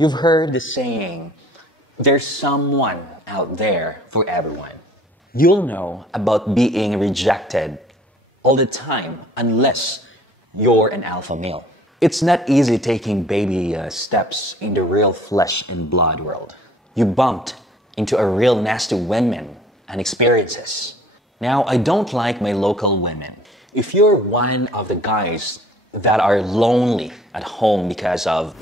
You've heard the saying, there's someone out there for everyone. You'll know about being rejected all the time unless you're an alpha male. It's not easy taking baby steps in the real flesh and blood world. You bumped into a real nasty women and experiences. Now, I don't like my local women. If you're one of the guys that are lonely at home because of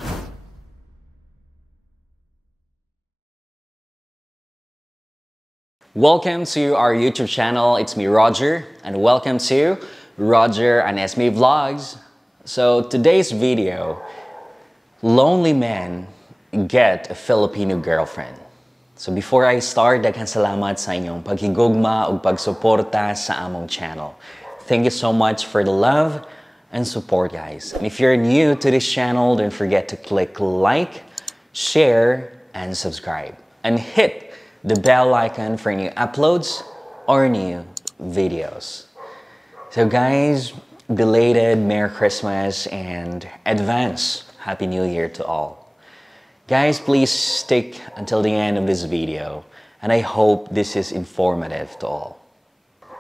Welcome to our YouTube channel. It's me, Roger, and welcome to Roger&Ismi Vlogs. So today's video, lonely men get a Filipino girlfriend. So before I start, daghang salamat sa inyong paghigugma ug pagsuporta sa among channel. Thank you so much for the love and support, guys. And if you're new to this channel, don't forget to click like, share, and subscribe. And hit the bell icon for new uploads or new videos. So guys, belated Merry Christmas and advance Happy New Year to all. Guys, please stick until the end of this video, and I hope this is informative to all.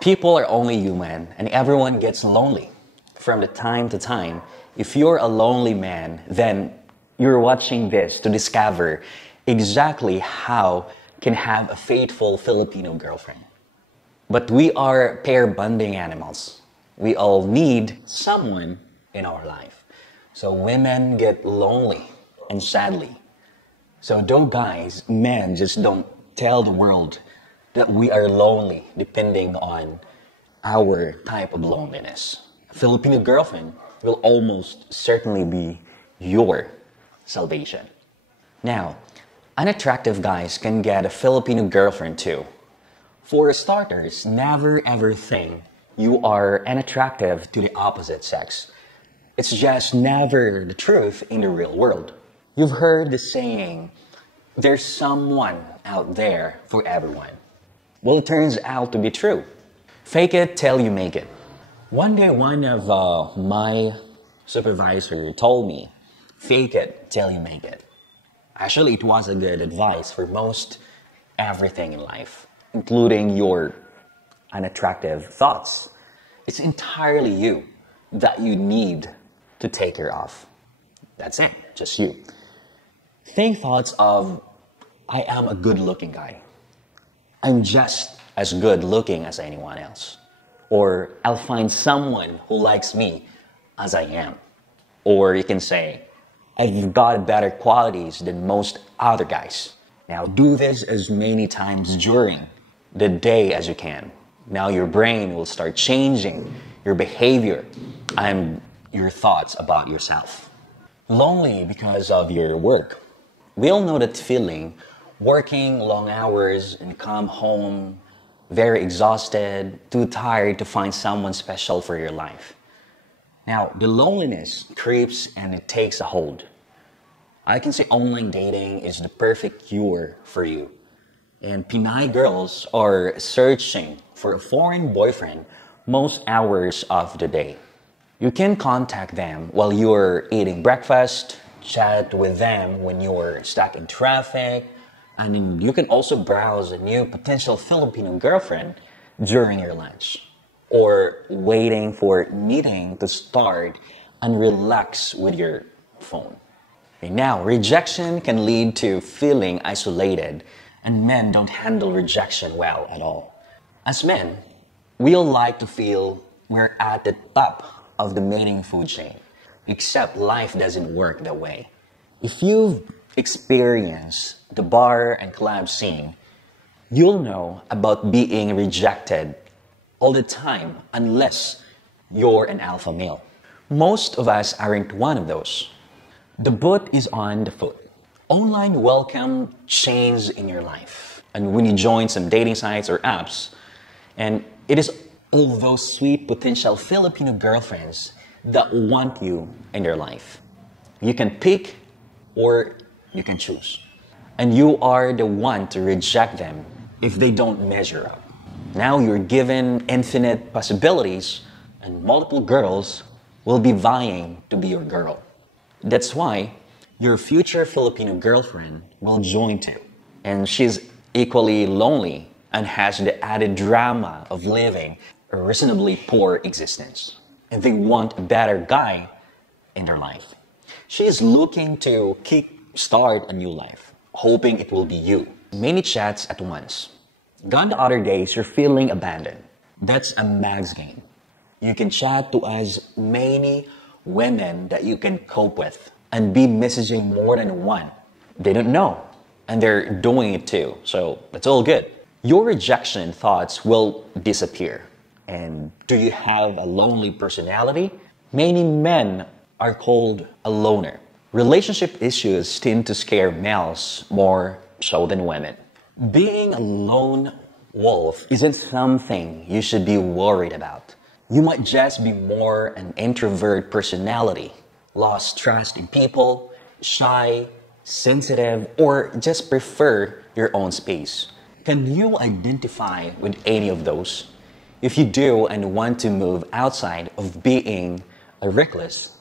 People are only human, and everyone gets lonely from the time to time. If you're a lonely man, then you're watching this to discover exactly how can have a faithful Filipino girlfriend. But we are pair bonding animals. We all need someone in our life. So women get lonely and sadly. So though guys, men just don't tell the world that we are lonely depending on our type of loneliness. A Filipino girlfriend will almost certainly be your salvation. Now, unattractive guys can get a Filipino girlfriend too. For starters, never ever think you are unattractive to the opposite sex. It's just never the truth in the real world. You've heard the saying, there's someone out there for everyone. Well, it turns out to be true. Fake it till you make it. One day, one of my supervisors told me, fake it till you make it. Actually, it was a good advice for most everything in life, including your unattractive thoughts. It's entirely you that you need to take care of. That's it, just you. Think thoughts of, I am a good-looking guy. I'm just as good-looking as anyone else. Or, I'll find someone who likes me as I am. Or you can say, I've got better qualities than most other guys. Now do this as many times during the day as you can. Now your brain will start changing your behavior and your thoughts about yourself. Lonely because of your work. We all know that feeling, working long hours and come home very exhausted, too tired to find someone special for your life. Now, the loneliness creeps and it takes a hold. I can say online dating is the perfect cure for you. And Pinay girls are searching for a foreign boyfriend most hours of the day. You can contact them while you're eating breakfast, chat with them when you're stuck in traffic, and you can also browse a new potential Filipino girlfriend during your lunch. Or waiting for meeting to start and relax with your phone. Okay, now, rejection can lead to feeling isolated, and men don't handle rejection well at all. As men, we all like to feel we're at the top of the mating food chain, except life doesn't work that way. If you've experienced the bar and club scene, you'll know about being rejected all the time unless you're an alpha male. Most of us aren't one of those. The boot is on the foot. Online welcome change in your life. And when you join some dating sites or apps, and it is all those sweet potential Filipino girlfriends that want you in their life. You can pick or you can choose. And you are the one to reject them if they don't measure up. Now you're given infinite possibilities and multiple girls will be vying to be your girl. That's why your future Filipino girlfriend will join too. And she's equally lonely and has the added drama of living a reasonably poor existence. And they want a better guy in their life. She is looking to kick-start a new life, hoping it will be you. Many chats at once. Gone the other days, you're feeling abandoned. That's a max game. You can chat to as many women that you can cope with and be messaging more than one. They don't know, and they're doing it too, so that's all good. Your rejection thoughts will disappear. And do you have a lonely personality? Many men are called a loner. Relationship issues tend to scare males more so than women. Being a lone wolf isn't something you should be worried about. You might just be more an introvert personality, lost trust in people, shy, sensitive, or just prefer your own space. Can you identify with any of those? If you do and want to move outside of being a recluse,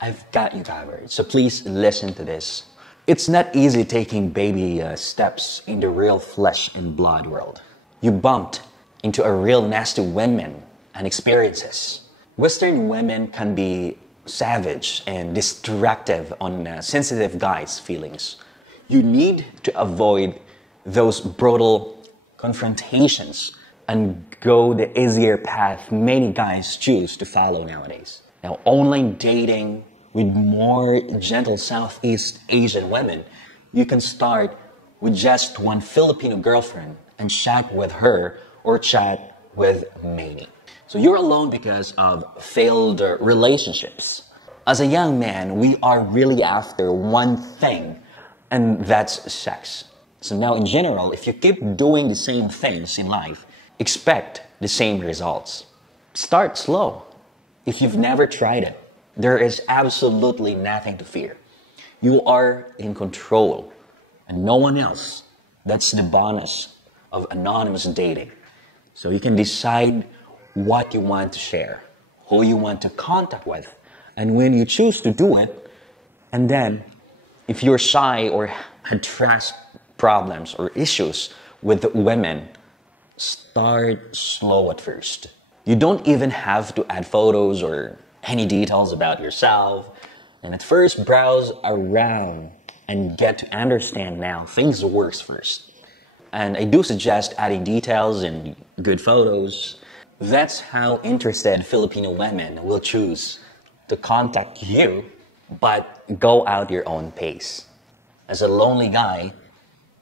I've got you covered, so please listen to this. It's not easy taking baby steps in the real flesh and blood world. You bumped into a real nasty women and experiences. Western women can be savage and destructive on sensitive guys' feelings. You need to avoid those brutal confrontations and go the easier path many guys choose to follow nowadays. Now, online dating with more gentle Southeast Asian women, you can start with just one Filipino girlfriend and chat with her or chat with many. So you're alone because of failed relationships. As a young man, we are really after one thing, and that's sex. So now in general, if you keep doing the same things in life, expect the same results. Start slow. If you've never tried it, there is absolutely nothing to fear. You are in control and no one else. That's the bonus of anonymous dating. So you can decide what you want to share, who you want to contact with, and when you choose to do it. And then, if you're shy or had trust problems or issues with women, start slow at first. You don't even have to add photos or any details about yourself. And at first, browse around and get to understand now things works first. And I do suggest adding details and good photos. That's how interested Filipino women will choose to contact you, but go out your own pace. As a lonely guy,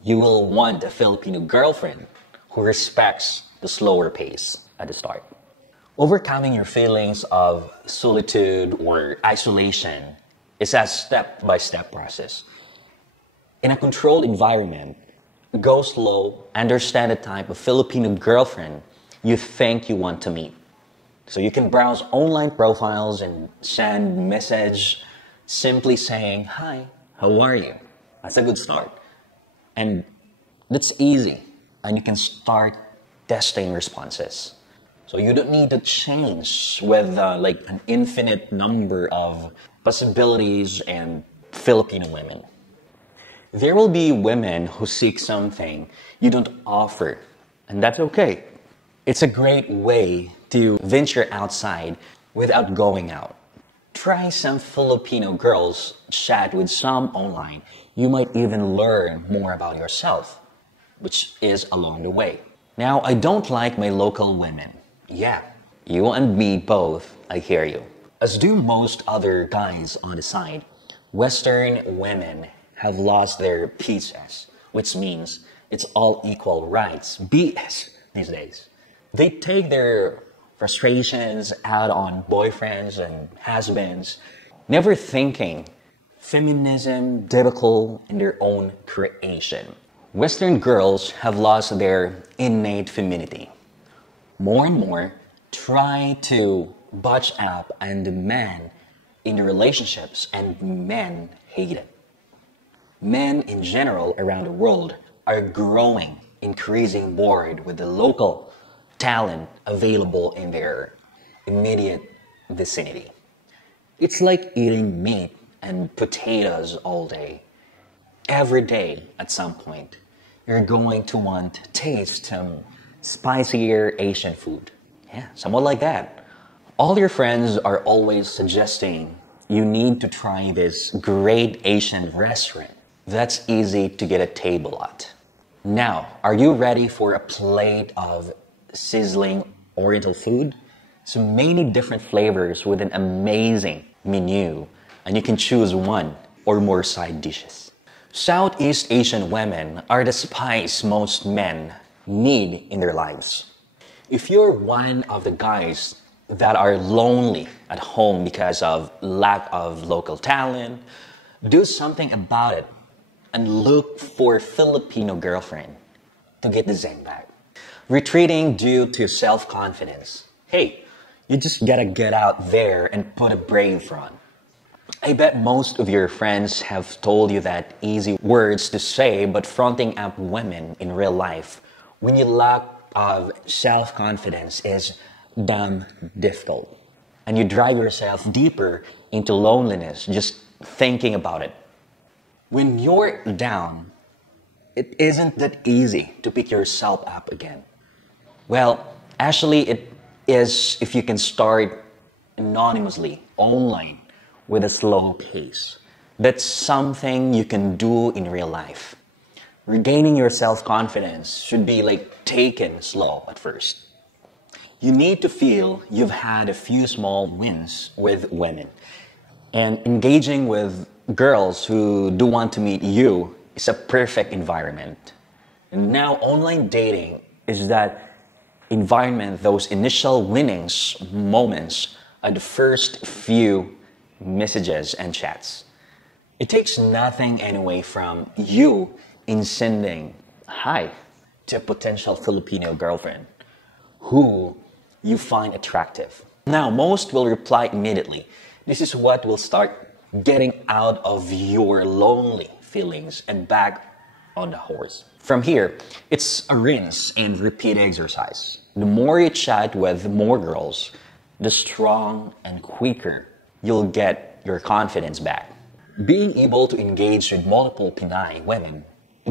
you will want a Filipino girlfriend who respects the slower pace at the start. Overcoming your feelings of solitude or isolation is a step-by-step process. In a controlled environment, go slow, understand the type of Filipino girlfriend you think you want to meet. So you can browse online profiles and send message simply saying, "Hi, how are you?" That's a good start. And that's easy. And you can start testing responses. So you don't need to change with like an infinite number of possibilities and Filipino women. There will be women who seek something you don't offer, and that's okay. It's a great way to venture outside without going out. Try some Filipino girls, chat with some online. You might even learn more about yourself, which is along the way. Now, I don't like my local women. Yeah, you and me both, I hear you. As do most other guys on the side, Western women have lost their PCS, which means it's all equal rights, BS, these days. They take their frustrations out on boyfriends and husbands, never thinking feminism difficult in their own creation. Western girls have lost their innate femininity. More and more, try to butch up and demand in the relationships, and men hate it. Men in general around the world are growing, increasing bored with the local talent available in their immediate vicinity. It's like eating meat and potatoes all day, every day at some point, you're going to want to taste some spicier Asian food. Yeah, somewhat like that. All your friends are always suggesting you need to try this great Asian restaurant that's easy to get a table at. Now, are you ready for a plate of sizzling Oriental food? So many different flavors with an amazing menu, and you can choose one or more side dishes. Southeast Asian women are the spice most men need in their lives. If you're one of the guys that are lonely at home because of lack of local talent, do something about it and look for a Filipino girlfriend to get the zen back. Retreating due to self-confidence. Hey, you just gotta get out there and put a brave front. I bet most of your friends have told you that easy words to say, but fronting up women in real life when you lack of self-confidence is damn difficult. And you drive yourself deeper into loneliness just thinking about it. When you're down, it isn't that easy to pick yourself up again. Well, actually it is if you can start anonymously online with a slow pace. That's something you can do in real life. Regaining your self-confidence should be like taken slow at first. You need to feel you've had a few small wins with women. And engaging with girls who do want to meet you is a perfect environment. And now online dating is that environment, those initial winnings moments are the first few messages and chats. It takes nothing anyway from you in sending hi to a potential Filipino girlfriend who you find attractive. Now, most will reply immediately. This is what will start getting out of your lonely feelings and back on the horse. From here, it's a rinse and repeat exercise. The more you chat with more girls, the strong and quicker you'll get your confidence back. Being able to engage with multiple Pinay women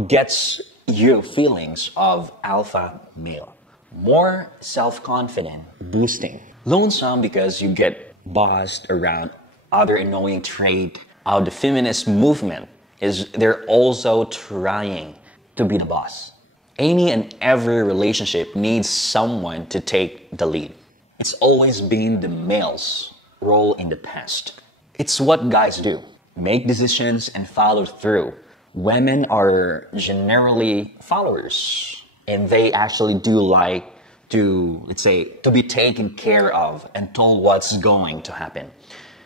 gets you feelings of alpha male. More self-confident, boosting. Lonesome because you get bossed around. Other annoying trait of the feminist movement is they're also trying to be the boss. Any and every relationship needs someone to take the lead. It's always been the male's role in the past. It's what guys do. Make decisions and follow through. Women are generally followers, and they actually do like to, let's say, to be taken care of and told what's going to happen.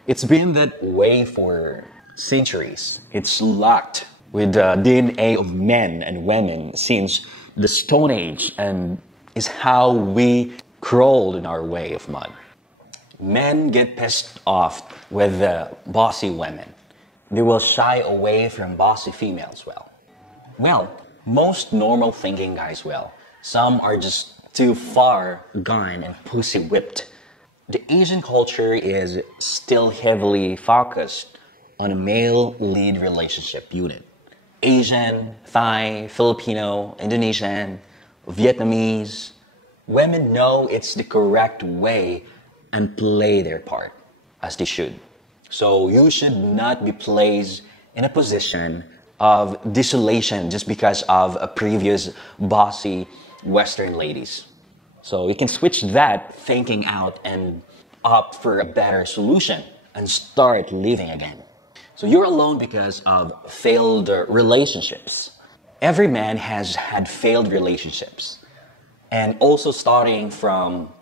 It's been that way for centuries. It's locked with the DNA of men and women since the Stone Age and is how we crawled in our way of mud. Men get pissed off with the bossy women. They will shy away from bossy females. Well, most normal thinking guys will. Some are just too far gone and pussy whipped. The Asian culture is still heavily focused on a male lead relationship unit. Asian, Thai, Filipino, Indonesian, Vietnamese. Women know it's the correct way and play their part as they should. So you should not be placed in a position of desolation just because of a previous bossy Western ladies. So you can switch that thinking out and opt for a better solution and start living again. So you're alone because of failed relationships. Every man has had failed relationships. And also starting from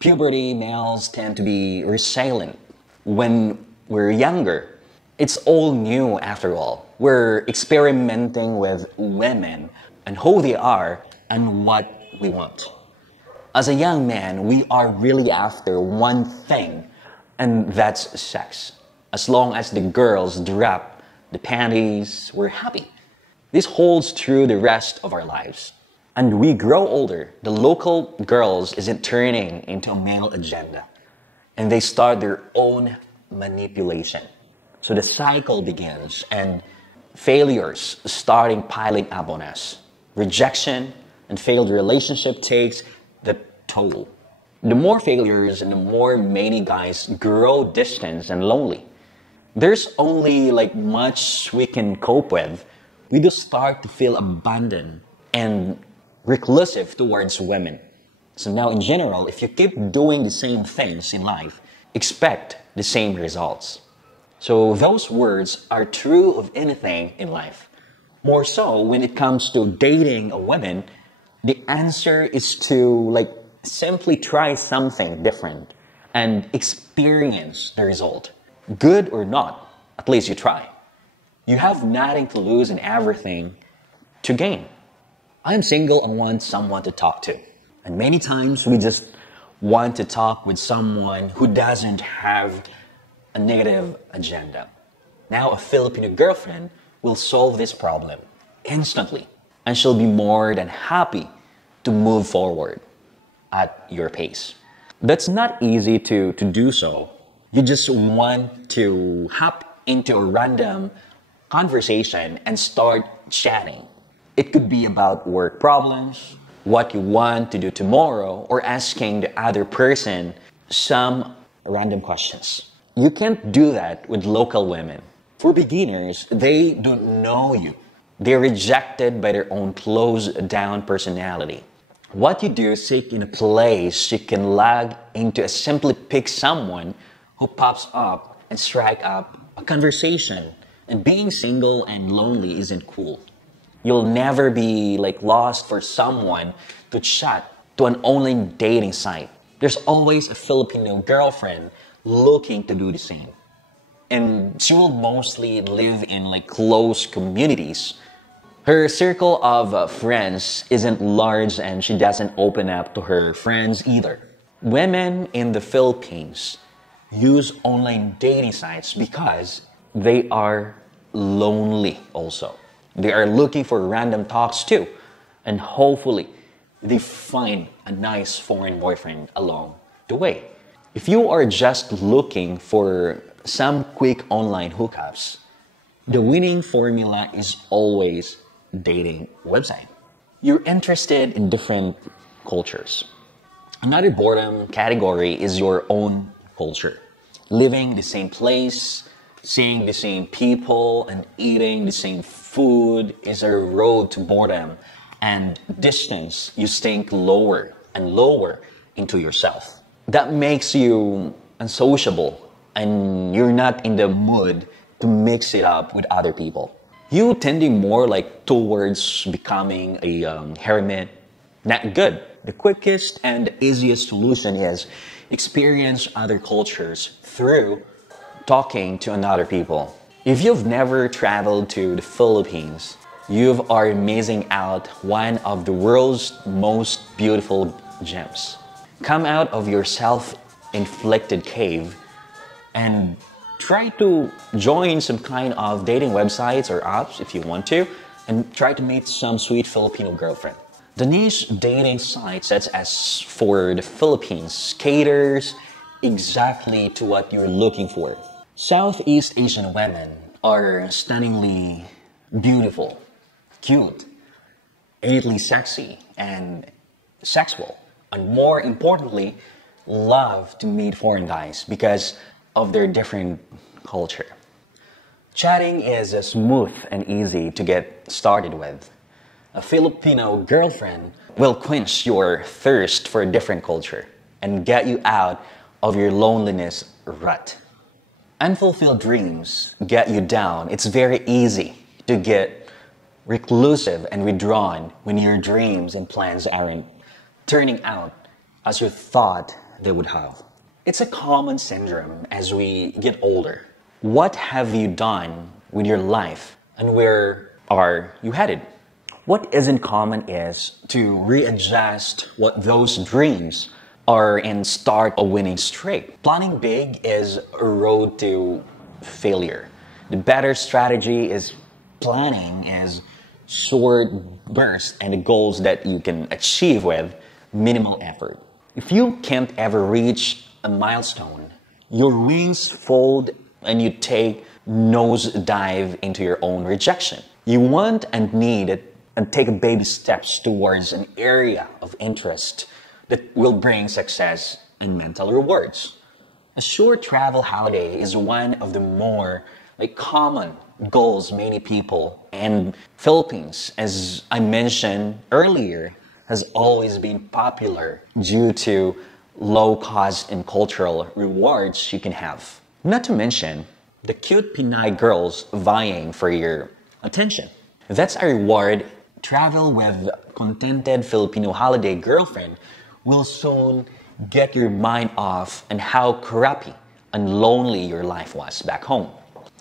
puberty, males tend to be resilient when we're younger. It's all new after all. We're experimenting with women and who they are and what we want. As a young man, we are really after one thing, and that's sex. As long as the girls drop the panties, we're happy. This holds true the rest of our lives. And we grow older, the local girls isn't turning into a male agenda. And they start their own manipulation. So the cycle begins and failures starting piling up on us. Rejection and failed relationship takes the toll. The more failures and the more many guys grow distant and lonely. There's only like much we can cope with. We just start to feel abandoned and reclusive towards women. So now in general, if you keep doing the same things in life, expect the same results. So those words are true of anything in life. More so when it comes to dating a woman, the answer is to like simply try something different and experience the result. Good or not, at least you try. You have nothing to lose and everything to gain. I'm single and want someone to talk to. And many times we just want to talk with someone who doesn't have a negative agenda. Now a Filipino girlfriend will solve this problem instantly, and she'll be more than happy to move forward at your pace. That's not easy to do so. You just want to hop into a random conversation and start chatting. It could be about work problems, what you want to do tomorrow, or asking the other person some random questions. You can't do that with local women. For beginners, they don't know you. They're rejected by their own closed-down personality. What you do is seek in a place you can log into is simply pick someone who pops up and strike up a conversation. And being single and lonely isn't cool. You'll never be like lost for someone to chat to an online dating site. There's always a Filipino girlfriend looking to do the same. And she will mostly live in like close communities. Her circle of friends isn't large and she doesn't open up to her friends either. Women in the Philippines use online dating sites because they are lonely also. They are looking for random talks too. And hopefully, they find a nice foreign boyfriend along the way. If you are just looking for some quick online hookups, the winning formula is always dating website. You're interested in different cultures. Another boredom category is your own culture. Living the same place, seeing the same people, and eating the same food is a road to boredom and distance. You sink lower and lower into yourself. That makes you unsociable and you're not in the mood to mix it up with other people. You tending more like towards becoming a hermit. Not good. The quickest and easiest solution is experience other cultures through talking to another people. If you've never traveled to the Philippines, you are missing out one of the world's most beautiful gems. Come out of your self-inflicted cave and try to join some kind of dating websites or apps if you want to, and try to meet some sweet Filipino girlfriend. The niche dating sites such as for the Philippines caters exactly to what you're looking for. Southeast Asian women are stunningly beautiful, cute, innately sexy, and sexual. And more importantly, love to meet foreign guys because of their different culture. Chatting is smooth and easy to get started with. A Filipino girlfriend will quench your thirst for a different culture and get you out of your loneliness rut. Unfulfilled dreams get you down. It's very easy to get reclusive and withdrawn when your dreams and plans aren't turning out as you thought they would have. It's a common syndrome as we get older. What have you done with your life and where are you headed? What isn't common is to readjust what those dreams are and start a winning streak. Planning big is a road to failure. The better strategy is planning is short bursts and the goals that you can achieve with minimal effort. If you can't ever reach a milestone, your wings fold and you take nosedive into your own rejection. You want and need it and take baby steps towards an area of interest that will bring success and mental rewards. A short travel holiday is one of the more common goals many people, and Philippines, as I mentioned earlier, has always been popular due to low cost and cultural rewards you can have. Not to mention the cute Pinay girls vying for your attention. That's a reward. Travel with contented Filipino holiday girlfriend will soon get your mind off on how crappy and lonely your life was back home.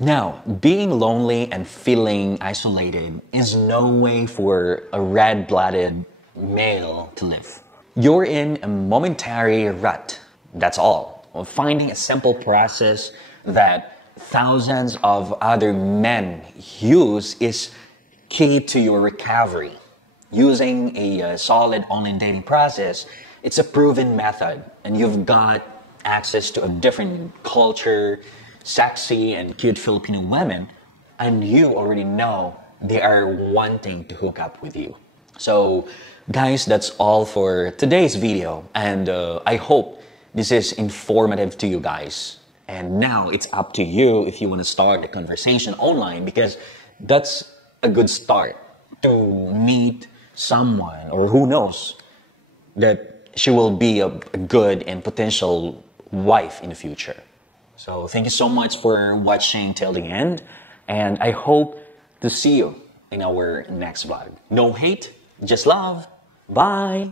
Now, being lonely and feeling isolated is no way for a red-blooded male to live. You're in a momentary rut, that's all. Finding a simple process that thousands of other men use is key to your recovery. Using a solid online dating process, it's a proven method, and you've got access to a different culture, sexy and cute Filipino women, and you already know they are wanting to hook up with you. So, guys, that's all for today's video, and I hope this is informative to you guys. And now it's up to you if you want to start the conversation online, because that's a good start to meet someone, or who knows, that she will be a good and potential wife in the future. So thank you so much for watching till the end, and I hope to see you in our next vlog. No hate, just love. Bye!